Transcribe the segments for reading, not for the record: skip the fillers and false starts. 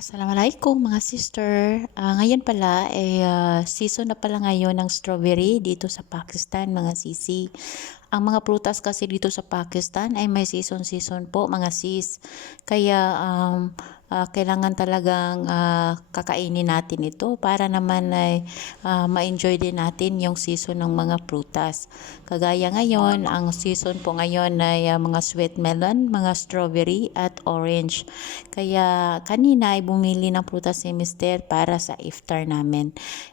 Assalamualaikum mga sister. Ngayon pala season na pala ngayon ng strawberry dito sa Pakistan mga sisi. Ang mga prutas kasi dito sa Pakistan ay may season-season po mga sis. Kaya kailangan talagang kakainin natin ito para naman ay ma-enjoy din natin yung season ng mga prutas. Kagaya ngayon, ang season po ngayon ay mga sweet melon, mga strawberry at orange. Kaya kanina ay bumili ng prutas si Mister para sa iftar namin.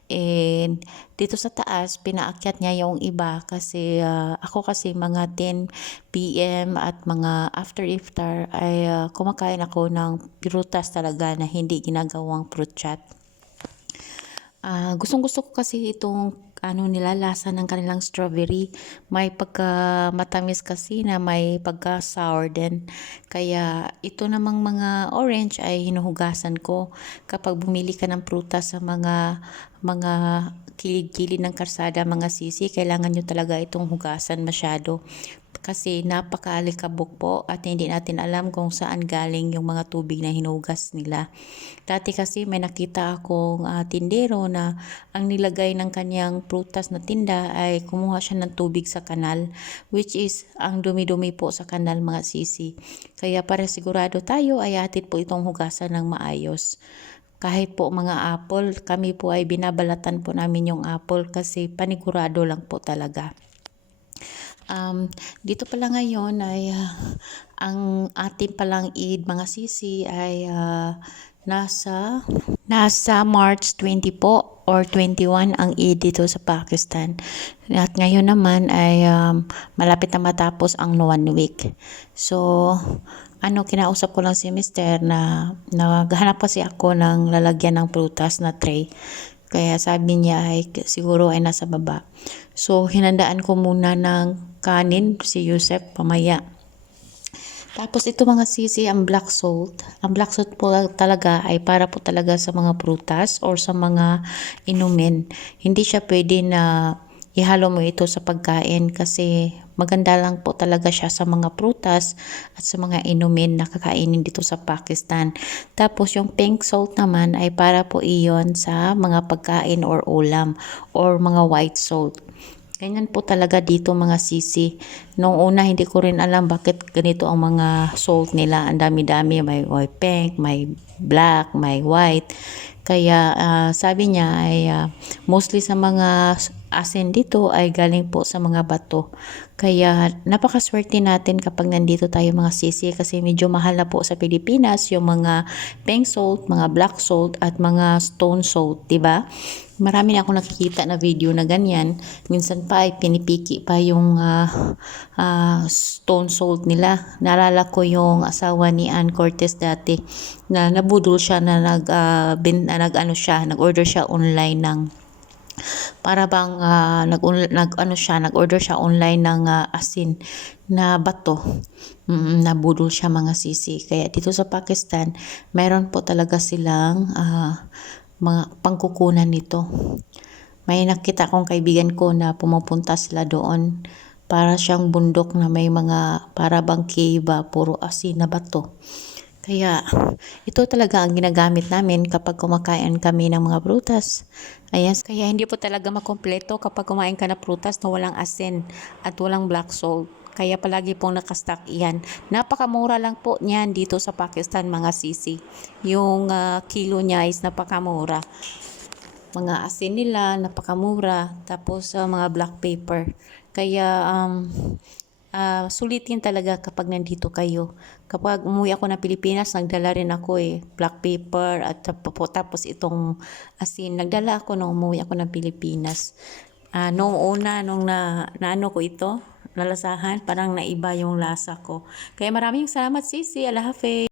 And dito sa taas, pinaakyat niya yung iba kasi ako kasi mga 10 p.m. at mga after iftar ay kumakain ako ng prutas talaga na hindi ginagawang fruit chat. Gustong-gusto ko kasi itong nila lasa ng kanilang strawberry. May pagka matamis kasi na may pagka sour din. Kaya ito namang mga orange ay hinuhugasan ko. Kapag bumili ka ng prutas sa mga kilid-kilid ng karsada, mga sisi, kailangan nyo talaga itong hugasan masyado. Kasi napakaalikabok po at hindi natin alam kung saan galing yung mga tubig na hinugas nila. Dati kasi may nakita akong tindero na ang nilagay ng kanyang prutas na tinda ay kumuha siya ng tubig sa kanal, which is ang dumi-dumi po sa kanal mga sisi. Kaya para sigurado tayo ay atit po itong hugasan ng maayos. Kahit po mga apple, kami po ay binabalatan po namin yung apple kasi panigurado lang po talaga. Dito pala ngayon ay ang ating palang Eid mga sisi ay nasa March 20 po or 21 ang Eid dito sa Pakistan. At ngayon naman ay malapit na matapos ang 1 week. So kinausap ko lang si Mister na naghahanap kasi ako ng lalagyan ng prutas na tray. Kaya sabi niya ay siguro ay nasa baba. So hinandaan ko muna ng kanin si Yusef pamaya. Tapos ito mga sisi, ang black salt. Ang black salt po talaga ay para po talaga sa mga prutas or sa mga inumin. Hindi siya pwede na ihalo mo ito sa pagkain kasi maganda lang po talaga siya sa mga prutas at sa mga inumin na kakainin dito sa Pakistan. Tapos yung pink salt naman ay para po iyon sa mga pagkain or ulam or mga white salt. Ganyan po talaga dito mga sisi. Noong una hindi ko rin alam bakit ganito ang mga salt nila. Ang dami-dami, may pink, may black, may white. Kaya sabi niya ay mostly sa mga asin dito ay galing po sa mga bato. Kaya napakaswerte natin kapag nandito tayo mga sisi kasi medyo mahal na po sa Pilipinas yung mga pink salt, mga black salt at mga stone salt, 'di ba? Marami na akong nakikita na video na ganyan. Minsan pa ay pinipiki pa yung stone salt nila. Naalala ko yung asawa ni Ann Cortez dati na nabudol siya na nag-order siya online ng para bang nag-order siya online ng asin na bato. Nabudol siya mga sisi. Kaya dito sa Pakistan, meron po talaga silang mga pangkukunan nito. May nakita akong kaibigan ko na pumupunta sila doon para siyang bundok na may mga para bang cave, puro asin na bato. Kaya ito talaga ang ginagamit namin kapag kumakain kami ng mga prutas. Ayan, kaya hindi po talaga makompleto kapag kumain ka na prutas na walang asin at walang black salt. Kaya palagi pong nakastock iyan. Napakamura lang po niyan dito sa Pakistan mga sisi. Yung kilo niya is napakamura. Mga asin nila napakamura. Tapos mga black pepper. Kaya sulitin talaga kapag nandito kayo. Kapag umuwi ako ng Pilipinas, nagdala rin ako black pepper at tapos itong asin. Nagdala ako nung umuwi ako ng Pilipinas. Noong una, nung naano ko ito, lalasahan, parang naiba yung lasa ko. Kaya maraming salamat sisi, Allah Hafiz.